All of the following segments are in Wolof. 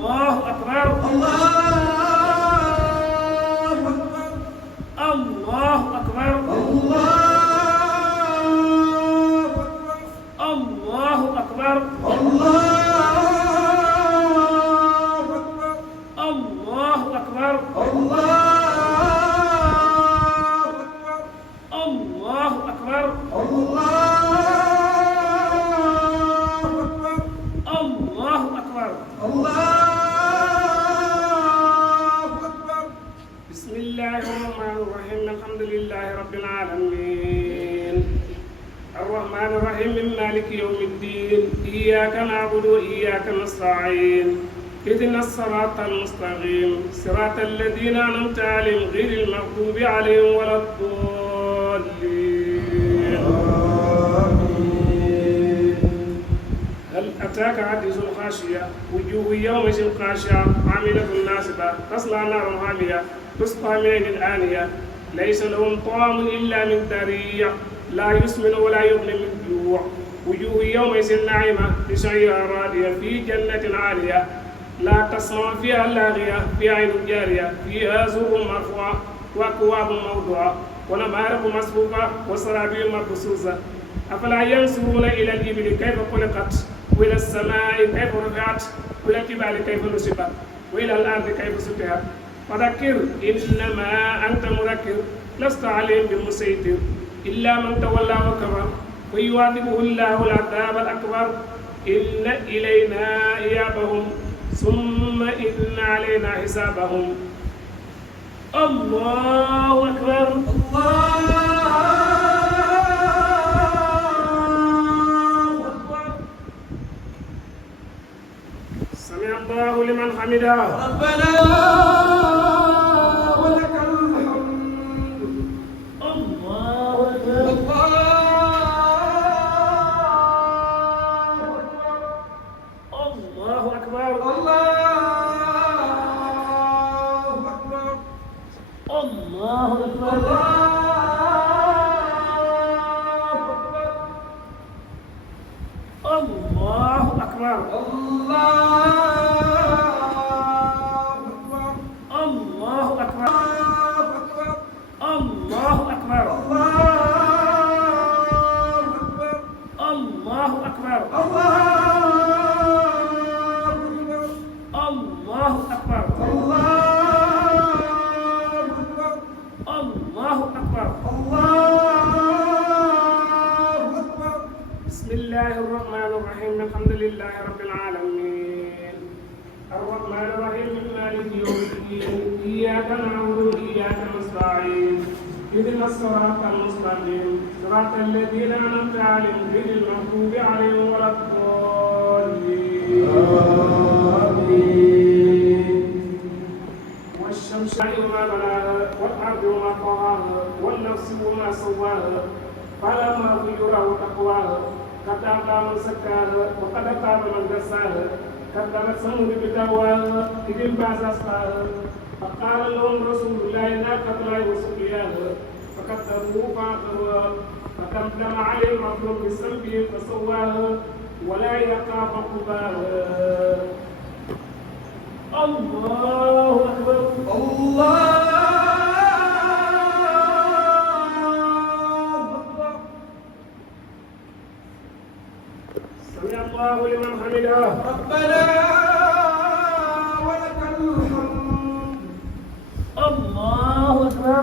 الله أكبر الله أكبر الله أكبر الله أكبر الله أكبر الله أكبر بسم الله الرحمن الرحيم الحمد لله رب العالمين الرحمن الرحيم مالك يوم الدين إياك نعبد وإياك نستعين اهدنا الصراط المستقيم صراط الذين أنعمت عليهم غير المغضوب عليهم ولا الضالين هل أتاك حديث الخاشية وجوه يومئذ خاشعة عاملة ناصبة تصلى نارا حامية تسقى من عين آنية ليس لهم طعام إلا من ضريع لا يسمن ولا يغني من جوع وجوه يومئذ ناعمة لسعيها راضية في جنة عالية لا تسمع فيها لاغية فيها عين جارية فيها سرر مرفوعة وأكواب موضوعة ونمارق مصفوفة وسرابيل مبثوثة أفلا ينظرون إلى الإبل كيف خلقت وإلى السماء كيف رفعت وإلى الجبال كيف نصبت وإلى الأرض كيف سطحت فذكر إنما أنت مذكر لست عليهم بمسيطر إلا من تولى وكفر ويعذبه الله العذاب الأكبر إن إلينا إيابهم ثم إن علينا حسابهم الله أكبر سمع الله لمن حمده ربنا ولك الحمد الله أكبر الله أكبر الله أكبر الله أكبر الله أكبر الله أكبر الله أكبر الله أكبر الله أكبر بسم الله الرحمن الرحيم الحمد لله رب العالمين الرحمن الرحيم مالك يوم الدين إياك نعبد وإياك نستعين اهدنا الصراط المستقيم صراط الذين أنعمت عليهم غير المغضوب عليهم ولا الضالين والشمس وما بناها والأرض وما طهاها والنفس وما سواها فلما فجرها وتقواها قد أفلح من زكاها وقد خاب من دساها كذبت ثمود بتقواها إذ انبعث أشقاها فقال لهم رسول الله ناقة الله وسقياها فكذبوه فعقروها فدمدم عليهم ربهم بذنبهم فسواها ولا يخاف عقباها الله أكبر سمع الله لمن حمده ربنا ولك الحمد الله أكبر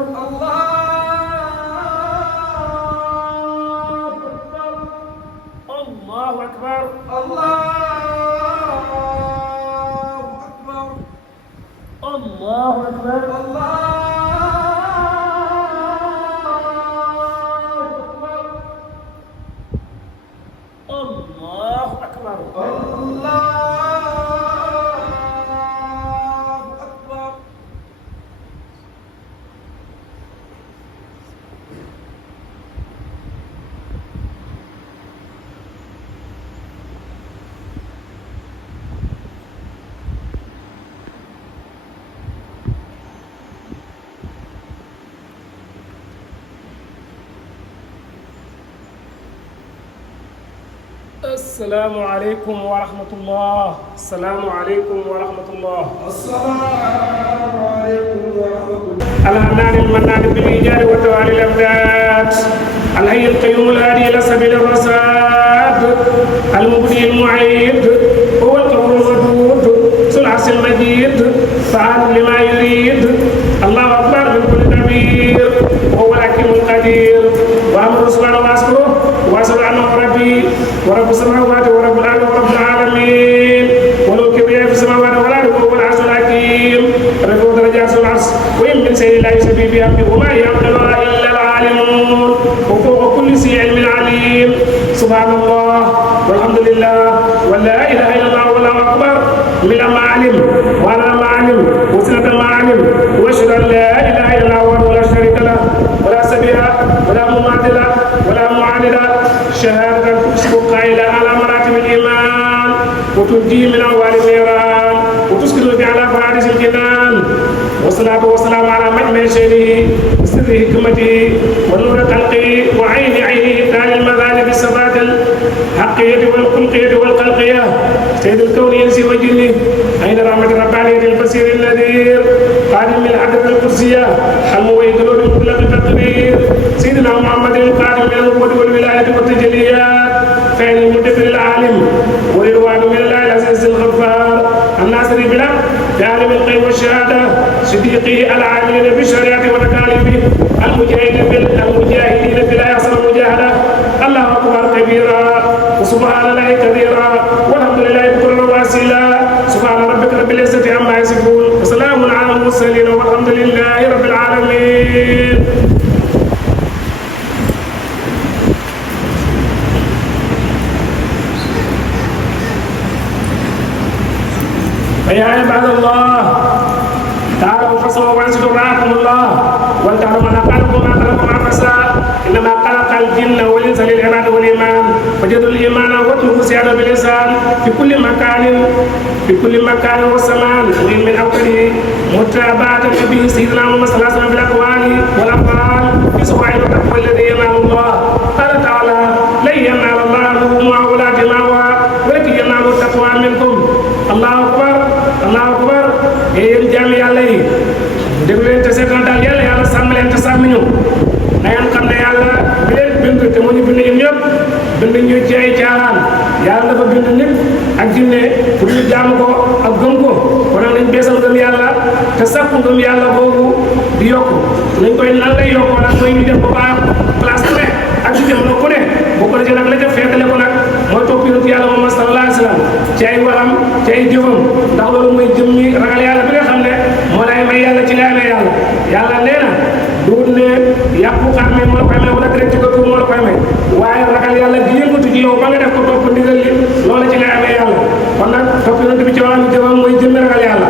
الله أكبر الله أكبر الله أكبر السلام عليكم ورحمة الله. السلام عليكم ورحمة الله. السلام عليكم ورحمة الله. الحنان المنان بالإيجاد وتوالي الأمداد، الحي القيوم الهادي إلى سبيل الرشاد، المبدي المعيد، هو القوي الودود ذو العرش المجيد، فعال لما يريد. الله أكبر من كل كبير، وهو الحكيم القدير. وأمر سبحانه وأشكره وأشهد أنه ربي ورب السماوات ورب الأرض ورب العالمين، وله الكبرياء في السماوات والأرض وهو العزيز الحكيم. رفع درجات العرش، وإن من شيء لا يسبح بحمده وما يعقلها إلا العالمون، وفوق كل ذي علم عليم. سبحان الله والحمد لله ولا إله إلا الله والله أكبر، من ما علم وأنا ما علم وسنة ما علم، وأشهد أن لا إله إلا الله وحده لا شريك له ولا سبيل ولا مماثل ولا معاند، شهادة تسبق إلى أعلى مراتب الإيمان وتنجي من أهوال النيران وتسكن في على فرائض الجنان. والصلاة والسلام على مجمع شيره وسر حكمته ونور خلقه وعين عينه تالي المذاهب الصفات الحقية والخلقية والخلقية، سيد الكون ينسي وجنه، أين رحمة ربانية البصير النذير، قادم من العدد القدسية المويد له كل التقرير، سيدنا محمد القادم من النبوة والولاية والتجليات، فعل المدبر العالم ورضوان من الله العزيز الغفار، الناصر بلا بعالم الغيب والشهادة، صديقه العاملين بالشريعة وتكاليفه، المجاهدين بلا يحصل المجاهدة. الله أكبر كبيرا وسبحان الله كثيرا والحمد لله بكرا واسيلا. سبحان ربك رب العزة عما يصفون وسلام على المرسلين والحمد لله رب العالمين. فيا عباد الله تعالوا فصلوا وانصتوا رعاكم الله، ولتعلموا ما خلقكم ما خلقكم عبثا، انما خلق الجن والانس للعباد والايمان، فجدوا الايمان واتركوا سيادة باللسان في كل مكان والزمان، من اوله متابعة النبي سيدنا محمد صلى الله عليه وسلم بالاقوال والافعال في سواء التقوى الذي ينال الله. قال تعالى: لن ينال الله لحومها ولا دماؤها ولكن ينال التقوى منكم. الله اكبر الله اكبر. yéen jaam yàlla yi déglu leen te seetaan daal yàlla sàmm leen te sàmm ñu. na ngeen xam ne yàlla bi leen bind te moo ñu bind ñun ñëpp bind ñu ci ay caaxaan. yàlla dafa bind nit ak jinne pour ñu jaamu ko ak gëm ko, kon nag nañ beesal gëm yàlla te sàkku gëm yàlla boobu di yokku. nañ koy nan lay yokkoo nag mooy ñu def ko baax place bu ne ak di dem ku ne boo ko defee nag la ca feetale ko nag mooy topp yonent yàlla Muhammad sallallahu alayhi wa sallam ci ay waxam ci ay jëfam, ndax loolu mooy jëmmi ragal yàlla bi nga xam ne moo lay may yàlla ci lay amee yàlla. yàlla nee na duut ne yàqu xar mi moo la koy may wala direct ci ko moo la koy may, waaye ragal yàlla gi yëngatu ci yow ba nga def ko topp ndigal li loolu ci lay amee yàlla. kon nag topp yonent bi ci waxam jëfam mooy jëmmi ragal yàlla.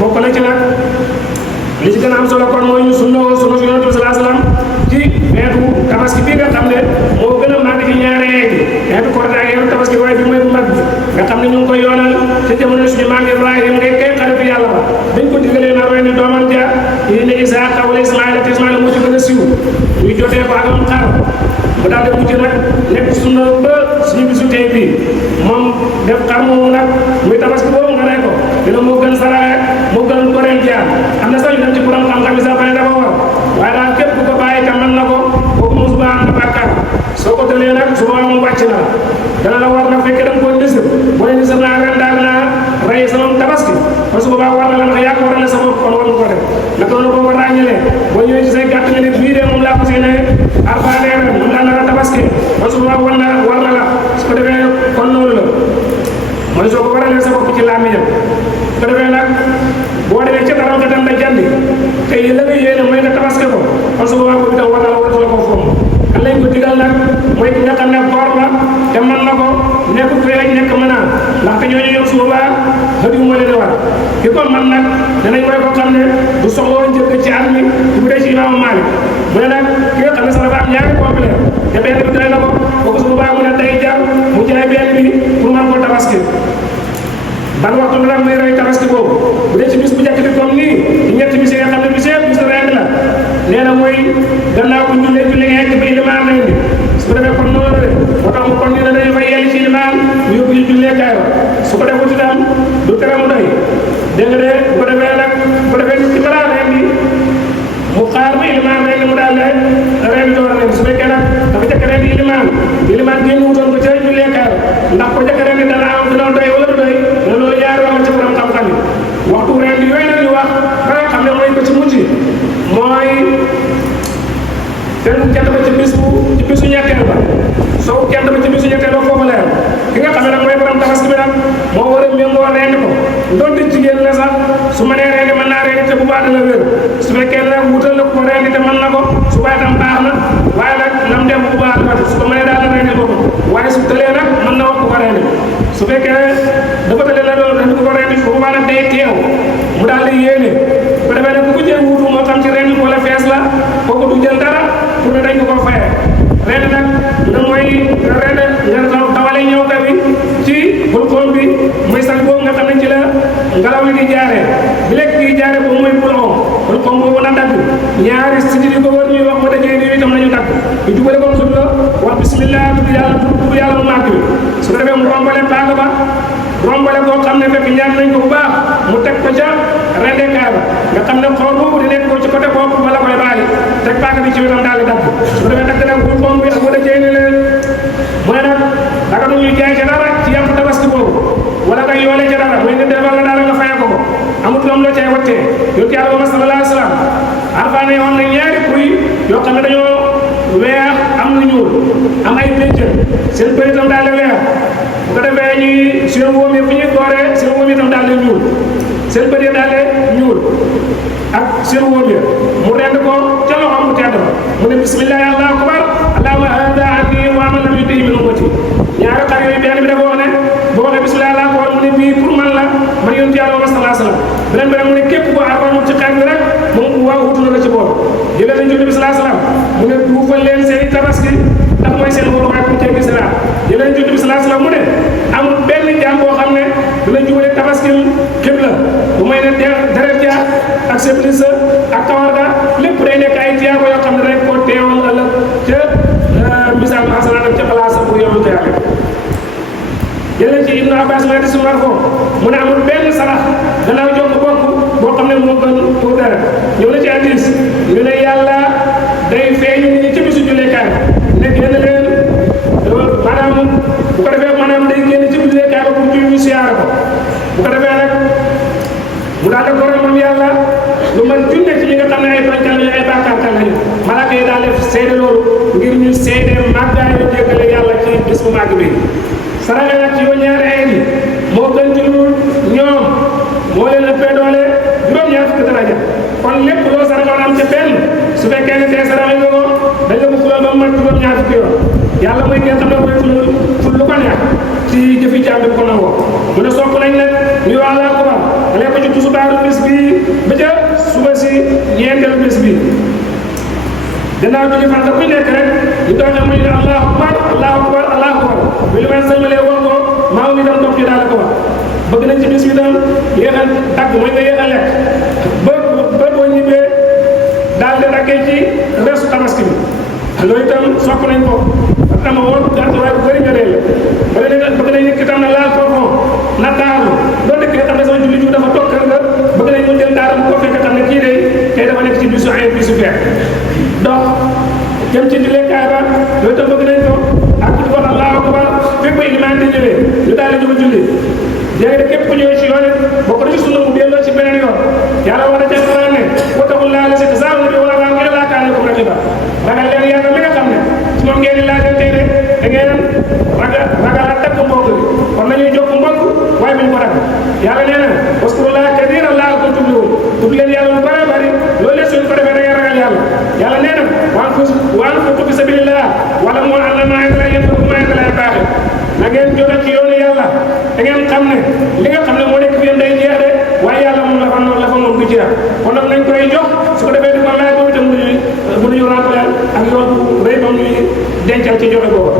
bokk na ci nag li ci gën a am solo kon mooy ñu sunna yonent bi sallallahu alayhi wa sallam ci weeru tabaski bi nga xam ne moo gën a màgg ci ñaari weeru korite ak weeru tabaski, waaye bi mooy bu mag bi nga xam ne ñu ngi koy yoonal te jamono suñu maam Ibrahima ngay kay xaritu yàlla ba dañ ko digalee na roy ni doomam ja yi ne Isaaqa wala Ismaïla te Ismaïla moo ci gën a siiw ñu jotee ko ak am xar bu daal di mujj nag nekk sunna ba suñu bisu tey bii moom def xar moomu nag muy tabaski boobu nga rey ko dina moo gën saraxe moo gën goreel jaar. am na sax yu dem ci borom xam-xam yi sax ba ne dafa war, waaye daal képp ku ko bàyyi tam mën na ko kooku moom suba am na bàkkaar. soo ko tëlee nag suba moom wàcc na la dana la war na fekk da nga koo nisir boo ne nisir naa ren daal naa rey sama tabaski parce que boobaa war na la ndax yaa ko war na sa bopp kon war nga ko def. naka noonu boo ko ràññalee boo ñëwee ci say gàtt nga ne bii de moom laa ko si ne arbaane ren moom laa nar a tabaski parce que boobaa war na la su ko defee kon noonu la mooy soo ko waralee sa bopp ci làmmiñam. su ko defee nag boo demee ca daram ka dem da jandi te la nga yéene mooy nga tabaski ko kon su boobaa boobu itam war na la war ko fomm. kan lañ ko digal nag mooy ki nga xam ne koor la te mën na ko nekk kuy rek nekk mën a ndaxte ñooñu ñoom su boobaa xëy na moo leen di war ki ko man nag danañ mooy ko xam ne du soxla njëkk ci at mi bu dee ci Imaamu Maalik mu ne nag ki nga xam ne sax dafa am ñaari complet te benn bi doy na ko kooku su boobaa mu ne day jar mu jaay benn bi pour mën koo tabaski. ban waxtu bi nag muy rey tabaski boobu bu dee ci bis bu njëkk bi comme nii ci ñetti bis yi nga xam ne bis yëpp bis rek la nee na mooy gannaaw bu julli nga egg ba ilimaan nañ bi su ko defee kon noonu la moo tax mu kon ñu ne dañu fay yelli ci ilimaan dégg nga de bu ko defee nag bu ko defee nit ki balaa ren bi mu xaar ba ilimaan ren mu daal ne ren door ren su fekkee nag dafa jëkk ren di ilimaan génn wutoon ko ca julleekaay ndax ko jëkk ren di dana am dina doy wala du doy loolu ñaari wax ci borom xam-xam yi waxtu ren di yooyu nag ñu wax ba nga xam ne mooy ko ci mujj mooy ten jant ba ci bisu ñetteel ba soo jant ba ci bisu ñetteel ba foofu leer ki nga xam ne nag mooy borom tabaski bi nag moo war a méngoo rendi ko doonte jigéen la sax su ma nee rendi mën naa rendi te bu baax dana wér su fekkee nag wutal na ko rendi te mën na ko su baax tam baax na waaye nag nam dem bu baax ba su ko mënee daal la rendi ko waaye su tëlee nag mën na wax ko rendi su fekkee dafa tëlee la doon rendi ko rendi bu baax nag day teew mu daal di yéene bu defee nag bu ko jël wutu moo xam ci rendi wala fees la kooku du jël dara pour ne dañ ko ko fayee ren nag da mooy ren nga tawale ñëw ka bi ci bulkoom bi mooy sax boobu nga xam ne ci la ngelaw li di jaaree bi lekk gi jaaree boobu mooy bulkoom boobu na dagg ñaari siti di ko war ñuy wax ba dajee ni itam nañu dagg ñu jubale ko xibla wax bismillah tudd yàlla mu màgg bi su ko defee mu rombale paaka ba rombale koo xam ne fekk ñaan nañ ko bu baax mu teg ko ca rendekaay ba nga xam ne xool boobu di nekk ko ci côté boobu wala koy bàyyi teg paaka bi ci wetam daal di dagg su ko defee dagg nag bu boom bi ak wala jëy ne leen mooy nag daka du ñuy jaay ca dara ci yàpp tabaski boobu wala nga yoolee ca dara mooy nga defal la daal nga fayee ko amut loom loo cay wattee yonent Yàlla Muhammad sallallahu alayhi wa sallam arfaane woon na ñaari kuy yoo xam ne dañoo weex am lu ñuul am ay béjjën seen bëri itam daal di weex bu ko defee ñuy seen wóom yi fu ñuy dooree seen wóom yi itam daal di ñuul seen bëri daal di ñuul ak seen wóom yi mu rend ko ca loxoom bu tedd ba mu ne bismillahi allahu akbar allahumma hada anni wa man lam yuti min ummati ñaari xar yooyu benn bi dafa wax ne boo waxee bismillahi allahu akbar mu ne bii pour man la man yonent Yàlla Muhammad sallallahu alayhi wa sallam beneen bi nag mu ne képp ko arba mu ci xeet bi rek moom waa wutu na la ci boobu jëlee nañ Yonent bi sallallahu alayhi wa sallam mu ne duufal leen seen i tabaski ndax mooy seen wóoruwaay pour teggi siraat jëlee nañ Yonent bi sallallahu alayhi wa sallam mu ne amul benn jaam boo xam ne dina jubale tabaski xibla bu may ne deret ja ak séblis ak kawar ga lépp day nekk ay tiyaabo yoo xam ne rek koo teewal ëllëg ca misaal xasanaatam ca place pour yow te yàlla jëlee ci Ibnu Abbas ma di sumar ko mu ne amul benn sarax gannaaw jokk bokk boo xam ne moo gën pour dara ñëw na ci hadiis ñu ne yàlla day feeñu nit ñi ci bisu julleekaay ne génn leen maanaam bu ko defee maanaam day génn ci julleekaay ba pour ñu siyaare ko bu ko defee nag mu daal di goral moom yàlla lu man junne ci ñi nga xam ne ay bañkat lañu ay bàkkaarkat lañu malaaka yi daal def seede loolu ngir ñu seede màggaayu jéggale yàlla ci bis bu màgg bi saraxe nag ci yow ñaari ay yi moo gën ci lu ñoom moo leen ëppee doole juróom-ñaar fukki daraja kon lépp loo saraxoon am ca benn su fekkee ne tey saraxe nga ko dañ la ko fulal ba mu mat juróom-ñaar fukki yoon yàlla mooy ngeen xam ne mooy ful lu ko neex ci jëfi jaam bi ko nangoo mu ne sopp nañ nag ñu wax Allahu akbar dalee ko ci tusubaaru bés bi ba ca suba si ñeenteelu bés bi gannaaw bi ñu fànn ku nekk rek ñu doon muy ne Allahu akbar Allahu akbar Allahu akbar bu ñu mën sëlmalee wax ko maa ngi dem topp ci daal ko wax bëgg nañ ci bis bi tam yéexal dagg mooy nga yéexal lekk ba boo ñibbee daal di daggee ci reesu tabaski bi loolu itam sopp nañ ko parce que dama woon gàtt waaye bu bëri nga dee la ba léegi bëgg nañ nit ki tam ne laal foofu na taaru doo dëkk xam ne sama julli ju dafa toog kër nga bëgg nañ mu jël daara bu ko fekk xam ne kii de tey dafa nekk ci bisu ay bisu fekk donc jëm ci julleekaay ba loolu itam bëgg nañ ko ak ci wax Allahu akbar fépp ilimaan di ñëwee ñu daal di jóg julli léegi nag képp ku ñëwee ci yoon it bokk na ci sunna mu delloo ci beneen yoon yàlla wax na ca Alxuraan ne wattaqullaaha llazii tasaaluuna bihi wal arhaam inna Allaaha kaana alaykum raqiiba ragal leen yàlla mi nga xam ne ci moom ngeen di laajante ne da ngeen ragal a takk mbokk bi kon nañuy jokk mbokk waaye buñ ko rag yàlla nee na waskurullaaha kasiiran la'allakum tuflihuun tudd leen yàlla lu bare bari loolu leen suñ ko defee da ngeen ragal yàlla yàlla nee na wa anfiquu fi sabiilillaah wa'lamu anna maa inda Allaahi yanfa'ukum wa maa inda Allaahi baaqin na ngeen joxe ci yoonu yàlla da ngeen xam ne li nga xam ne moo nekk fi yéen day jeex de waaye yàlla moom la fa moom du jeex kon nag nañ koy jox su ko defee di ko laaj boobu itam mënuñu rappelé ak yoon bu rëy moom ñuy dencal ci joxe boobu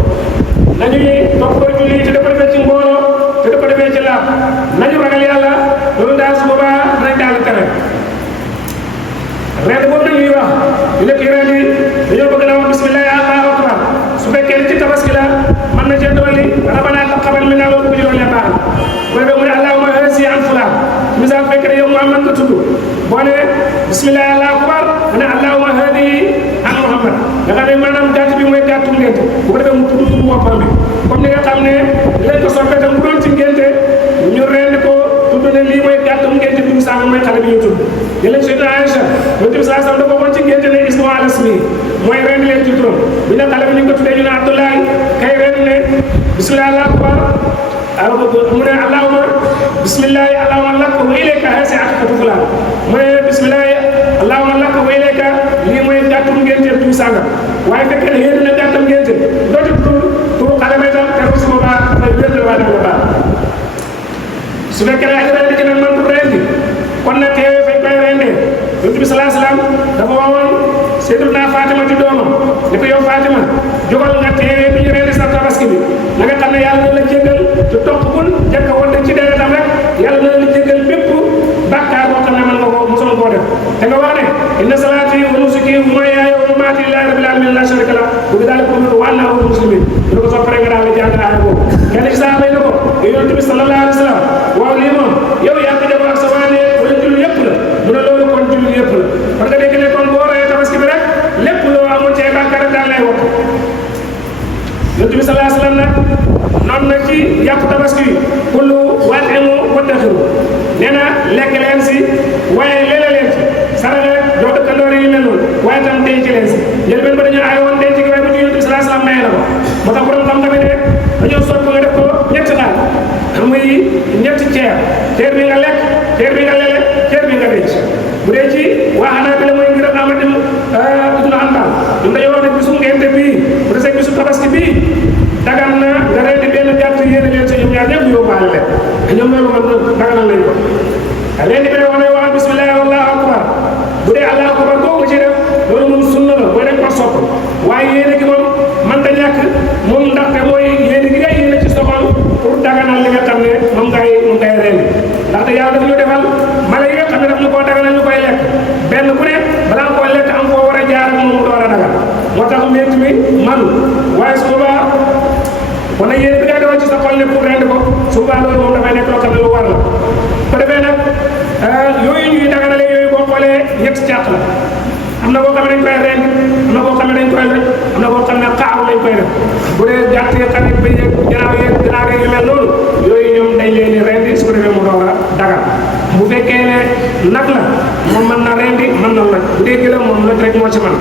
nañuy toppatoo julli te da ko defee ci mbooloo te da ko defee ci laab nañu ragal yàlla loolu daal su boobaa dinañ daal tere ren boobu dañuy wax ñu nekk ren yi dañoo bëgg naa wax bismillahi allahu akbar su fekkee ne ci tabaski la mën na cee dolli rabbana taqabbal minna loolu bu ñu doon baax bu defee mu ne allahumma hasi an fulaan misaal fekk mën nga tudd boo ne bismillah allahu akbar mu ne allahumma hadi an muhammad nga xam ne maanaam gàtt bi mooy gàttu ngénte bu ko defee mu tudd tudd boppam bi comme ni nga xam ne leen ko soppee tam bu doon ci ngénte ñu rend ko tudd ne lii mooy gàttu ngénte bi sànga mooy xale bi ñu tudd yéen Sayyidat Aïcha yonent bi sallallahu alayhi wasallam dafa waxoon ci ngénte ne ismu ala ismi mooy rend leen ci turam bi ne xale bi ñu ko tuddee ñu ne Abdoulaye kay rend ne bismillah allahu akbar mu ne allahumma bismillah allahumma laka wa ilayka hasi akatu fulan mu ne bismillah allahumma laka wa ilayka lii mooy gàttum ngénte du sànga waaye fekkee ne yéen na gàttam ngénte doo ci tudd turu xale bi tam te su boobaa dafay wér waa def la baax su fekkee ne ak rendi ci nag man du rendi kon nag teewee fañ koy rendee yonent bi sallallahu alayhi wasallam dafa waxoon Sayyidatuna Fatima di doomam ni ko yow Fatima jógal nga teewee bi ñu rendi sa tabaski bi na nga xam ne yàlla na la jéggal te topp bul jëkk woon ci deretam rek yàlla na la jéggal bépp bàkkaar boo xam ne mën nga ko mosoon koo def te nga wax ne inna salaati wa nusuki wa mahyaaya wa mamaati lillahi rabbil alamin la sharika lahu wa bidhalika umirtu wa ana awwalul muslimin ñu ko soo paree nga daal di jàng aaya boobu kenn ci saaba yi ne ko yonent bi sallallahu alayhi wa sallam waaw lii moom yow yaa ko defoo ak sa waane wala julli yëpp la mu ne loolu kon julli yëpp la parce que dégg ne kon boo reyee tabaski bi rek lépp loo amoon ci ay bàkkaar daal lay wokk yonent bi sallallahu alayhi wa sallam nag noonu na ci yàpp tabaski bi kullu waatimu waddaxiru nee na lekk leen si waaye leela leen si sarale jox dëkkandoor yi mel noonu waaye tam denc leen si jël benn ba dañoo aay woon denc gi waaye bu ci yonent bi sallallahu alayhi wa sallam maye na ko moo tax borom xam tamit ne dañoo sopp nga def ko ñetti xaaj muy ñetti ceer bi nga lekk ceer bi nga lele ceer bi nga denc bu dee ci waa xanaa bi la mooy ngir Ahmad ibn Hanbal ñun dañoo wax ne bisu ngénte bii bu desee bisu tabaski bii dagan na nga rendi benn gàtt yéene leen si ñoom ñaar ñëpp yóbbaale leen ñoom loolu man daganal nañ ko rendi bi wax ne waxal bismillah wallahu akbar bu dee allahu akbar boo ko ci def loolu moom sunna la mooy dañ ko sopp waaye yéene gi moom man da ñàkk moom ndaxte mooy yéene gi nga yéene ci soxal pour daganal li nga xam ne moom ngay rendi ndaxte yàlla daf ñu defal mala yi nga xam ne daf ñu koo daganal ñu koy lekk benn bu ne balaa nga koo lekk am foo war a jaar ak moom door a dagal moo tax métt mi manu waaye su boobaa kon nag yéen bi nga defoon ci sa xol ne pour rend ko su boobaa loolu moom dafay nekk loo xam ne lu war la ko defee nag yooyu ñuy daganale yooyu boo xoolee ñett càq la am na boo xam ne dañ koy rend am na boo xam ne dañ koy loj am na boo xam ne xaaru lañ koy def bu dee gàtt yi xarit ba yeeg gannaaw yeeg gannaaw yu mel noonu yooyu ñoom dañ leen di rendi su ko defee mu door a dagal bu fekkee ne nag la moom mën na rendi mën na loj bu dee gëlëm moom loj rek moo ci man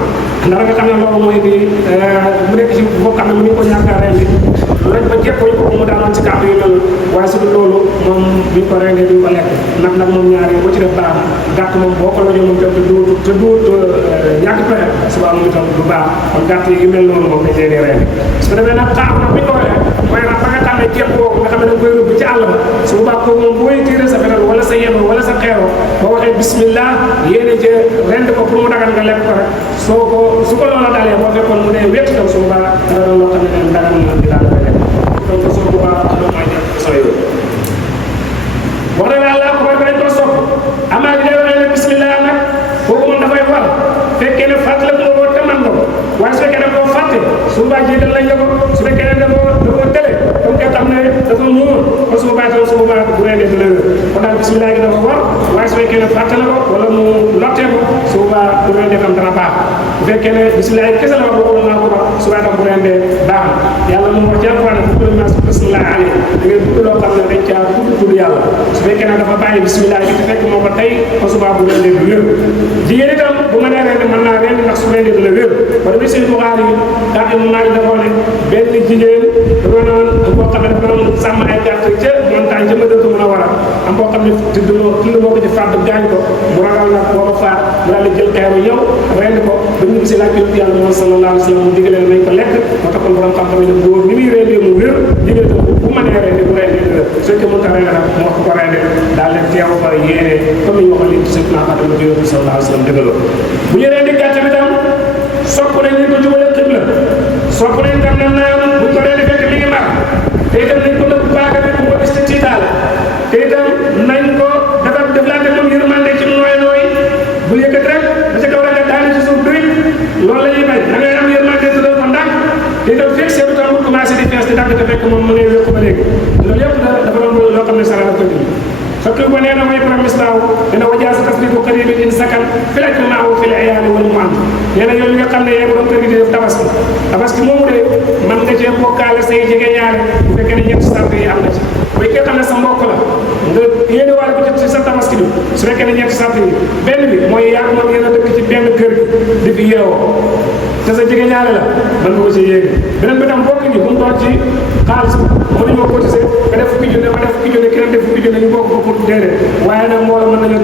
ndax nga xam ne loolu mooy di mu nekk ci boo xam ne mu ñu ko ñàkk a rendi loj ba jëpp ko mu daanoon ci kàddu yu mel waaye su dul loolu moom duñ ko rendee duñ ko lekk nag moom ñaari boo ci def baax gàtt moom boo ko lojoo moom te duut ñàkk pexe suba moom itam du baax kon gàtt yi mel noonu moom dañ leen di rendi su ko defee nag xaaru nag bu ñu ko waxee mooy nag ba nga xam ne jépp boobu nga xam ne da nga koy rëbb ci àll ba su boobaa kooku moom booy tiire sa fetal wala sa yema wala sa xeero boo waxee bismillah yéene jë rend ko pour mu dagal nga lekk ko rek su ko loola dalee boo fekkoon mu ne wett tam su boobaa dana doon loo xam ne leen dagal na di daal koy lekk donc su boobaa loolu mooy jëpp sooy yooyu wax na Allah akbar dañ ko sopp amaa gi day waxee ne bismillah nag kooku moom dafay war fekkee ne fàttali ko boo te man nga ko waaye su fekkee ne koo fàtte su boobaa jiital lañ la ko su fekkee ne dafa tële comme que xam ne dafa muur kon su boobaa tam su boobaa bu rendee du la wér kon daal bismillah gi dafa war waaye su fekkee ne fàtte na ko wala mu lottee ko su boobaa bu rendee tam dana baax bu fekkee ne bismillah gi kese la wax boo naa ko ba su boobaa tam bu rendee baax yàlla moom wax ci alquran ne bu mas bismillah ali da ngeen bëgg loo xam ne dañ caa tudd yàlla su fekkee ne dafa bàyyi bismillah gi te fekk moo ko tey kon su boobaa bu rendee du wér jigéen itam bu ma nee rende mën naa rend ndax su rendee du la wér wala bi seen Buxaari yi kàddu mu naaj dafa ne benn jigéen dafa noon boo xam ne dafa doon sàmm ay gàtt ca montagne ca Madinatu Munawwara am boo xam ne tund moo ko ci fàdd gaañ ko mu ragal nag boo ko faat mu daal di jël xeeru ñëw rend ko ba ñu gisee laaj yonent yàlla moom sallallahu alayhi wa sallam mu digalee nañ ko lekk moo tax kon borom xam-xam ne góor ni muy rendee mu wér jigéen itam bu mënee rendee bu rendee du wér su fekkee mënta rende nag mu wax ko rendee daal leen teew ba yéene comme ni ñu waxoon léegi sëñ naa Fatima di yonent sallallahu alayhi wa sallam dëggaloo bu ñu rendee gàtt bi tam sopp nañ ñu ko jubale xibla sopp nañ tam ne naan bu ko rendee fekk mi ngi mar te itam nañ ko nëbb baaga bi bu ko gis ci tiitaal te itam nañ ko def laa def moom yërmande ci nooy bu yëkkat rek ba ca kaw rek nga daane ci suuf duy loolu la ñuy bañ da ngay am yërmande tuddal ko ndànk te itam fekk seetu tam bu commencé di fees di dagg te fekk moom mu ngay wéqu ba léegi loolu yëpp dafa doon loo xam ne sara ko dindi fekk ko nee na mooy promis naaw dina in sakan fil ajri maahu fil iyaali wal mu am nee na yow mi nga xam ne yee borom kër gi di def tabaski moomu de man nga cee bokkaale say jege ñaare bu fekkee ne ñetti sart yi am na ci mooy ki nga xam ne sa mbokk la nga yéene waale ko ci sa tabaski bi su fekkee ne ñetti sart yi benn bi mooy yaa moom yéen a dëkk ci benn kër di fi yeewoo te sa jege ñaare la mën nga ko ci yéege beneen bi tam mbokk ñi bu mu doon ci xaalis mënuñoo cotiser nga def fukki junne ma def fukki junne keneen def fukki junne ñu bokk ko pour déedéet waaye nag moo la mën nañu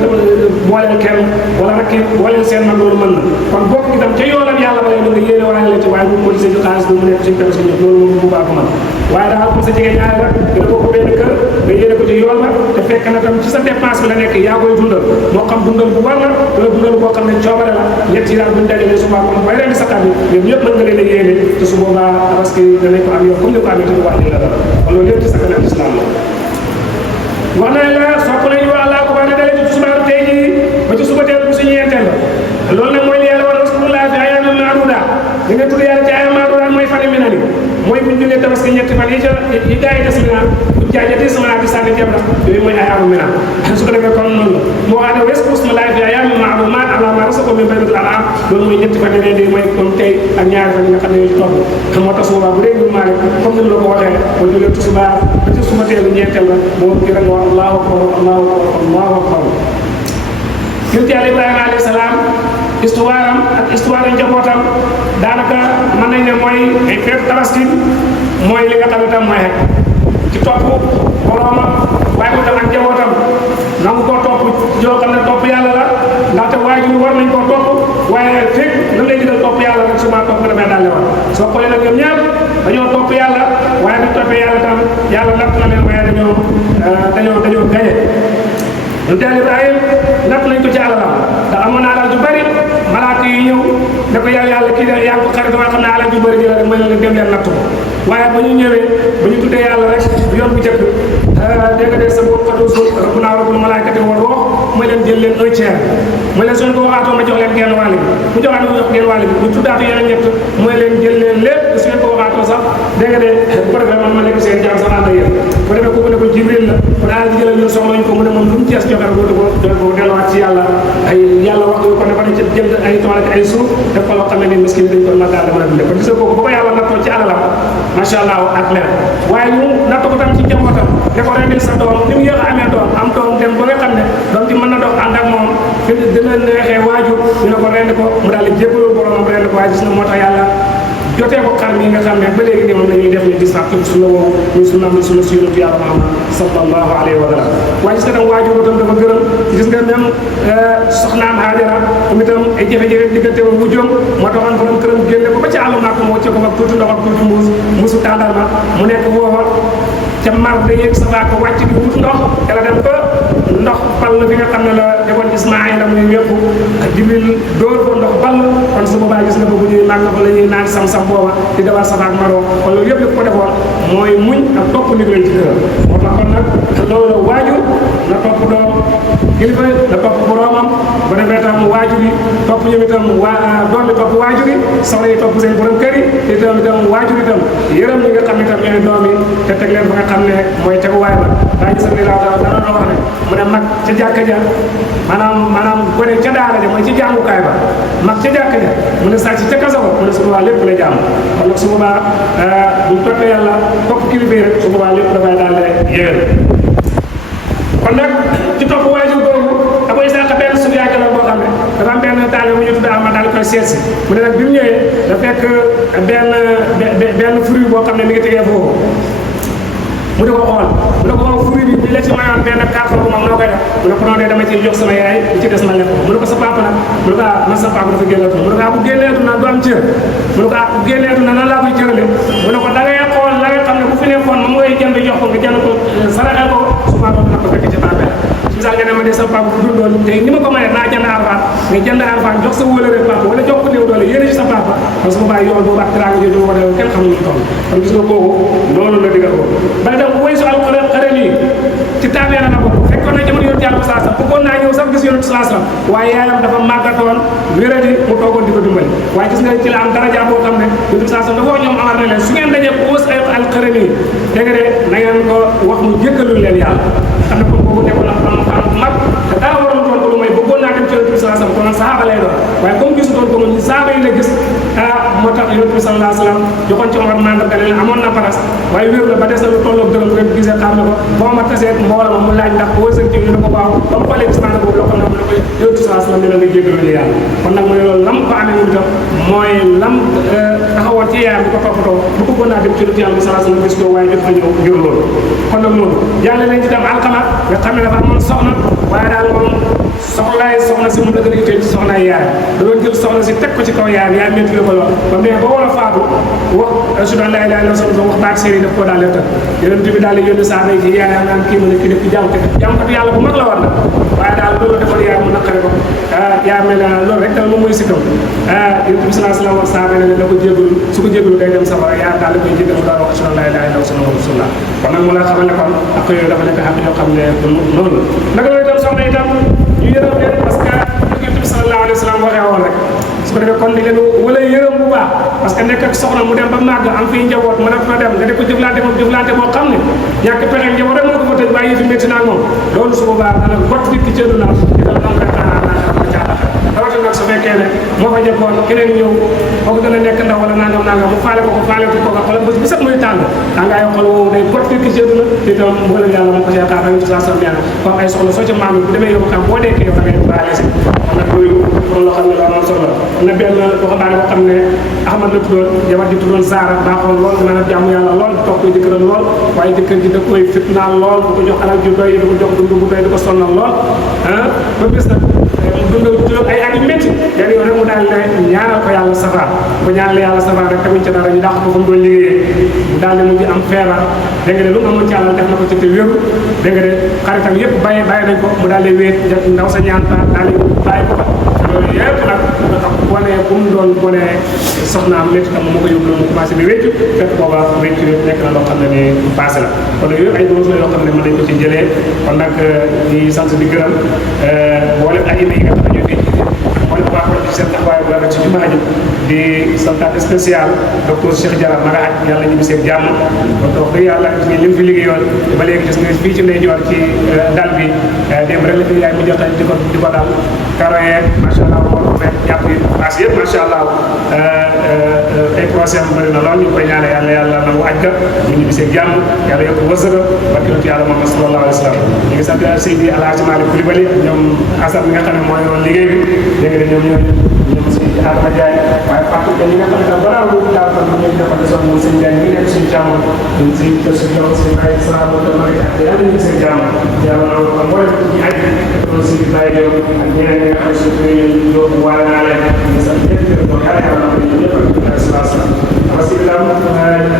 booleel kenn wala rek booleel seen mag loolu mën na kon bokk gi tam ca yoonam yàlla ba nga yéene waale la ci waaye bu cotiser ci xaalis bi mu nekk suñu tabaski ñëpp loolu moom bu baax ko mën waaye daal pour sa jege ñaare la dina bokk benn kër nga yéene ko ci yoon la te fekk na tam ci sa dépense bi la nekk yaa koy dundal moo xam dundal bu war la wala dundal boo xam ne coobare la ñett yi daal buñ dajalee subaa kon bay leen di sakkat bi ñoom ñëpp mën nga leen a yéene te su boobaa parce que danañ ko am yoon comme ni ko amee te du wax ni la dara kon loolu lépp ci sakkat ak islam la wax na la sopp nañu wax allah ko ba ne dalee ci subaa tey jii ba ci suba teel bu suñu ñeenteel la loolu nag mooy li yàlla wax rasulullah fi ayaamin maaduda li nga tudd yàlla ci ayam maaduda mooy fan mi na ni mooy bu ñu jullee tabaski ñetti fan yi ca yi gaa yi des mi naan jaajëfee sama naa di sànni ceeb la yooyu mooy ay aaru mi naan su ko defee kon noonu la moo xam ne wes pour sama laay fi ayaamin maaduda ala ma rasaqo min baynatul an'am loolu mooy ñetti fan yi di mooy comme tey ak ñaari fan yi nga xam ne yooyu ci topp moo tax su boobaa bu dee ñu maale comme ni la ko waxee boo jullee tisbaar ba ci suba teelu ñeenteel la moo ki rek wax allahu akbar allahu akbar allahu akbar yonent yàlla Ibrahima alayhi salaam histoire am ak histoire am njabootam daanaka mën nañ ne mooy ay feetu tabaski mooy li nga xam ne tam mooy xek ci topp boroomam waaye mu tam ak njabootam nangu koo topp yoo xam ne topp yàlla la ndaxte waajur war nañ koo topp waaye fekk nan lay digal topp yàlla rek souvent topp nga dafay dalle war soo xoolee nag ñoom ñëpp dañoo topp yàlla waaye bu toppee yàlla tam yàlla natt na leen waaye dañoo gañe yonent yàlla Ibrahim natt nañ ko ci alalam ndax amoon na alal ju bari malaaka yi ñëw ne ko yàlla kii de yaa ngi ko xarit dama xam ne alal ju bari ji la rek mooy leen dem leen natt ko waaye ba ñu ñëwee ba ñu tuddee yàlla rek yoon bu njëkk dégg nga de sa bopp xatu suuf rabbunaa rabbul malaa'ikati war ruux mooy leen jël leen un tiers mooy leen suñ ko waxaatoo ma jox leen genn wàll bi bu joxaat ma jox genn wàll bi bu tuddaatu yeneen ñett mooy leen jël leen lépp su ngeen ko waxaatoo sax dégg nga de bu ko defee man ma nekk seen jaam sax ànd ak yéen bu defee kooku ne ko Jibril la kon alal ji jëlal ñun soxla ñu ko mu ne moom lu mu tees joxe rek ko delluwaat ci yàlla ay yàlla wax ko ne ko dañ ci jënd ay tool ak ay suuf def ko loo xam ne ni miskin dañ ko mën daal mën a dundee kon gis nga kooku ba ko yàlla nattoo ci alalam macha allah ak leer waaye ñu natt ko tam ci njabootam ne ko rendil sa doom ni mu yéex a amee doom am doom dem ba nga xam ne doom ci mën na dox ànd ak moom fi dina neexee waajur ñu ne ko rend ko mu daal di jébbaloo boromam rend ko waaye gis na moo tax yàlla jotee ko xar mi nga xam ne ba léegi ne moom la ñuy def ni gis naa sunna woowu muy sunna am sunna si yonent yàlla Muhammad sallallahu alayhi wa sallam waaye gis nga tam waajur tam dafa gërëm gis nga même soxnaam Haajara mu itam ay jafe-jafe diggante wu jom moo taxoon borom këram génne ko ba ci àllu màkk mu wacce ko ak tuuti ndox ak tuuti musu tàndarma mu nekk foofa ca mar da yéeg sa ko wàcc di wut ndox yàlla dem ba ndox ball bi nga xam ne la defoon Ismaayla muy wépp ak Jibril dóor ko ndox ball kon su boobaa gis nga ko bu ñuy màgg fa la ñuy naan sam-sam booba di defar Safa ak Marwa kon loolu yëpp li ko defoon mooy muñ ak topp ndigal ci këram moo tax kon nag loolu waajur na topp doom kilifa na topp boromam bu defee tam waajur yi topp ñoom itam doom yi topp waajur yi soxna yi topp seen borom kër yi te itam waajur itam yërëm ñi nga xam ne itam ñooy doom yi te teg leen fa nga xam ne mooy teguwaay ba daa gis ne laa dana wax ne mu ne mag ca jàkka ja maanaam gone ca daara ja mooy ci jàngukaay ba mag ca jàkka ja mu ne sàcc ca kaso ba mu ne su boobaa lépp la jàmm kon nag su boobaa bu toppee yàlla topp kilifa yi rek su boobaa lépp dafay daal di yéwén kon nag ci topp waajur boobu da koy sàq benn suñu yaakaar la boo xam ne dafa am benn taale bu ñu tudd ama daal koy seet si mu ne nag bi mu ñëwee da fekk benn fruit boo xam ne mi ngi tegee foofu mu di ko xool mu ne ko waaw fruit bi la ci mayoon benn carton bu mag noo koy def mu ne ko noonu dama ciy jox sama yaay li ci des ma lekk mu ne ko sa papa nag mu ne ko man sa papa dafa génneetu mu ne ko bu génneetu na du am cër mu ne ko bu génneetu na nan laa koy cërale mu ne ko da ngay xool la nga xam ne bu fi nekkoon moom ngay jënd jox ko nga jënd ko saraxel ko souvent dootu na ko fekk ci bàmmeel misaal nga ne ma de sa papa bu dundoon te ni ma ko mayee naa jënd arfaan nga jënd arfaan jox sa wóolare papa wala jox ko néew doole yéene ci sa papa parce que boobaa yoon boobu ak teraanga jooju ko def kenn xamuñu toll kon gis nga kooku loolu la digal ko ba dem bu wéysu alxuraan xare nii ci taabeera na bokk fekkoon na jamono yonent yàlla sallallahu alayhi wasallam bëggoon naa ñëw sax gis yonent sallallahu alayhi wasallam waaye yaayam dafa màggatoon wéradi mu toogoon di ko dimbali waaye gis nga ci la am daraja boo xam ne yonent sallallahu alayhi wasallam dafa wax ñoom amar na leen su ngeen dajee wës ay alxare nii dégg nga de na ngeen ko wax mu jéggalul leen yàlla xam ne kon boobu nekkoon na am mag te dara waroon doon ko lu may bëggoon naa dem ci yonent sallallahu alayhi sallallahu alayhi wasallam joxoon ci Omar mandarga ne amoon na paras waaye wér la ba des na lu tolloog dërëm rek gisee xam ne ko boo ma tasee mbooloo ma mu laaj ndax wërsëg ci ñu ne ko waaw ba mu xoolee gis naa ne boobu loxo na mu ne ko yow sallallahu alayhi wasallam dina nga jéggalu li yàlla kon nag mu ne loolu lam ko amee moom itam mooy lam taxawoon ci yaayam di ko toppatoo bu ko gën a dem ci lu yàlla sallallahu alayhi wasallam gis ko waaye jot na ñëw ngir loolu kon nag loolu jàlle nañ ci tam Alqama nga xam ne dafa amoon soxna waaye daal moom soxna si mu dëgg itteel ci soxnaay yaay da doon jël soxna si teg ko ci kaw yaay yaay métti la ko lool ba mu ne ba war a faatu wax ashhadu an laa ilaaha illallaah wax baat séeri daf koo daal di tëj yonent bi daal di yónni saaba yi ci yaayam naan kii mu ne kii def ci jàmmkatu yàlla bu mag la war na waaye daal loolu defoon yaay mu naqare ko yaa mel na loolu rek dal moom mooy sikkam yonent bi sallallahu alayhi wa sallam wax saaba ne la ko jégalu su ko jégalu day dem safara yaa daal di koy jégalu daal wax ashhadu an laa ilaaha illallaah wa rasulullah kon nag mu la xamal ne kon ak yooyu dafa nekk xam ñoo xam ne noonu naka loolu itam soxna itam ñu yërëm leen parce que yonent bi sallallahu alayhi wa sallam waxee woon rek su ko defee kon di leen wala yërëm bu baax parce que nekk ak soxna mu dem ba màgg am fii njaboot mën a fa dem nga def ko jëflante moom jëflante boo xam ne ñàkk pexe njaboot rek mën ko fa tëj waaye yëfi métti naa moom loolu su boobaa dana got nit ki cëddu naa dina am rek rawatina nag su fekkee ne moo fa jëkkoon keneen ñëw kooku dana nekk ndaw wala nangam mu faale ko faale ko kooka xoolal bés bu set muy tàng tàngaay xol woowu day got nit ki cëddu na te itam mu gën a yàlla moom ko see xaar rek sa nee na kon ay soxla soo ca maam bu demee yow xam boo dekkee yow da ngay baale si kon nag yooyu loolu loo xam ne loolu am solo na benn waxambaane boo xam ne Ahmad la tuddoon jabar ji tuddoon Saara baaxoon lool mën a jàmm yàlla lool di topp jëkkëram lool waaye jëkkër ji da koy fitnaal lool du ko jox alal ju doy du ko jox dund bu doy du ko sonnal lool ba bis nag dund ay at yu métti léegi yow rek mu daal di ñaanal ko yàlla safar ko ñaanal yàlla safar rek tamit ca dara ñu dàq ko fa mu doon liggéeyee mu daal di mujj am feebar dégg nga de lu mu amoon ci yàlla def na ko ci te wéru dégg nga de xaritam yëpp bàyyi nañ ko mu daal di wéet ndaw sa ñaan daal di bàyyi ko loolu yëpp nag nga xam bone bu mu doon bone soxnaam métti tam moo ko yóbbu mu commencé di wéccu fekk booba wéccu nekk na loo xam ne ni passé la kon yooyu ay dose la yoo xam ne mën nañ ko ci jëlee kon nag ñi sant di gërëm boole ay yi nga xam ne ñoo fi mooy bu baax ci seen taxawaay bu rafet ci jumaa ji di santaat spécial docteur Cheikh Diarra ma nga aj yàlla ñu gisee jàmm kon wax dëgg yàlla gis nga li mu fi liggéeyoon ba léegi gis nga fii ci ndeyjoor ci dal bi démb rek la fi yaay mu jotaay di ko dal karoyeeg macha allah moo ko fekk jàpp yi paas yëpp macha allah ay procès am bëri na lool ñu ngi koy ñaanal yàlla nangu aj ka ñu ngi gisee jàmm yàlla yokk wërsëga barke ci yàlla Muhammad sallallahu alayhi wa sallam ñu ngi sant Seydi Alhaji Malick Coulibaly ñoom Assane mi nga xam ne mooy yoon liggéey bi dégg nga ñoom si Adama Ndiaye waaye Fatou Ndiaye ñi nga xam ne daal balaa lu daal kon ñu defal son moom seen Ndiaye ñi nekk suñu jàmm si kër suñu jox si ay salaam ak yàlla ñu seen jàmm yàlla na ko mooy ñu aj si bàyyi yow ak ñeneen ñi nga xam ne suñu ñëw waale naa leen ñu sant ñëpp donc yàlla na ko ñëpp ak salaam parce que daal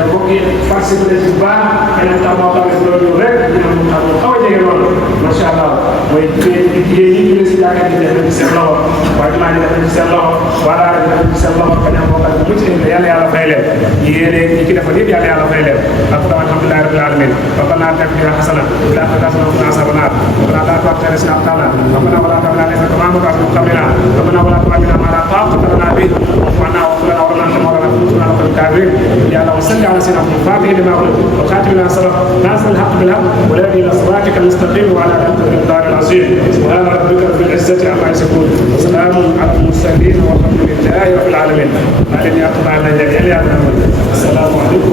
mbokk yi participé bu baax xëy na tax moo xam ne loolu rek dina mun xam xaw a jege loolu macha allah mooy jigéen ñi ñu si yaakaar ni def nañ ci seen loxo waaye jumaa ji def nañ ci seen loxo wala def nañ ci seen loxo bañ a moo xam ne mucc nañ yàlla fay leen ñi yéene ñi ci defoon yëpp yàlla fay leen ak alhamdulilah rabbil alamin ربنا آتنا حسنة ولا تحزن وقنا عذاب النار ربنا لا تؤاخذنا إن نسينا ربنا ولا تحمل علينا كما حملت على قبلنا ربنا ولا تحملنا ما لا طاقة لنا به واعف عنا واغفر لنا وارحمنا أنت مولانا فانصرنا على القوم الكافرين يا اللهم صل على سيدنا محمد الفاتح لما أغلق والخاتم لما سبق ناصر الحق بالحق والهادي إلى صراطك المستقيم وعلى آله الدار العظيم سبحان ربك رب العزة عما يصفون وسلام على المرسلين والحمد لله رب العالمين. السلام عليكم.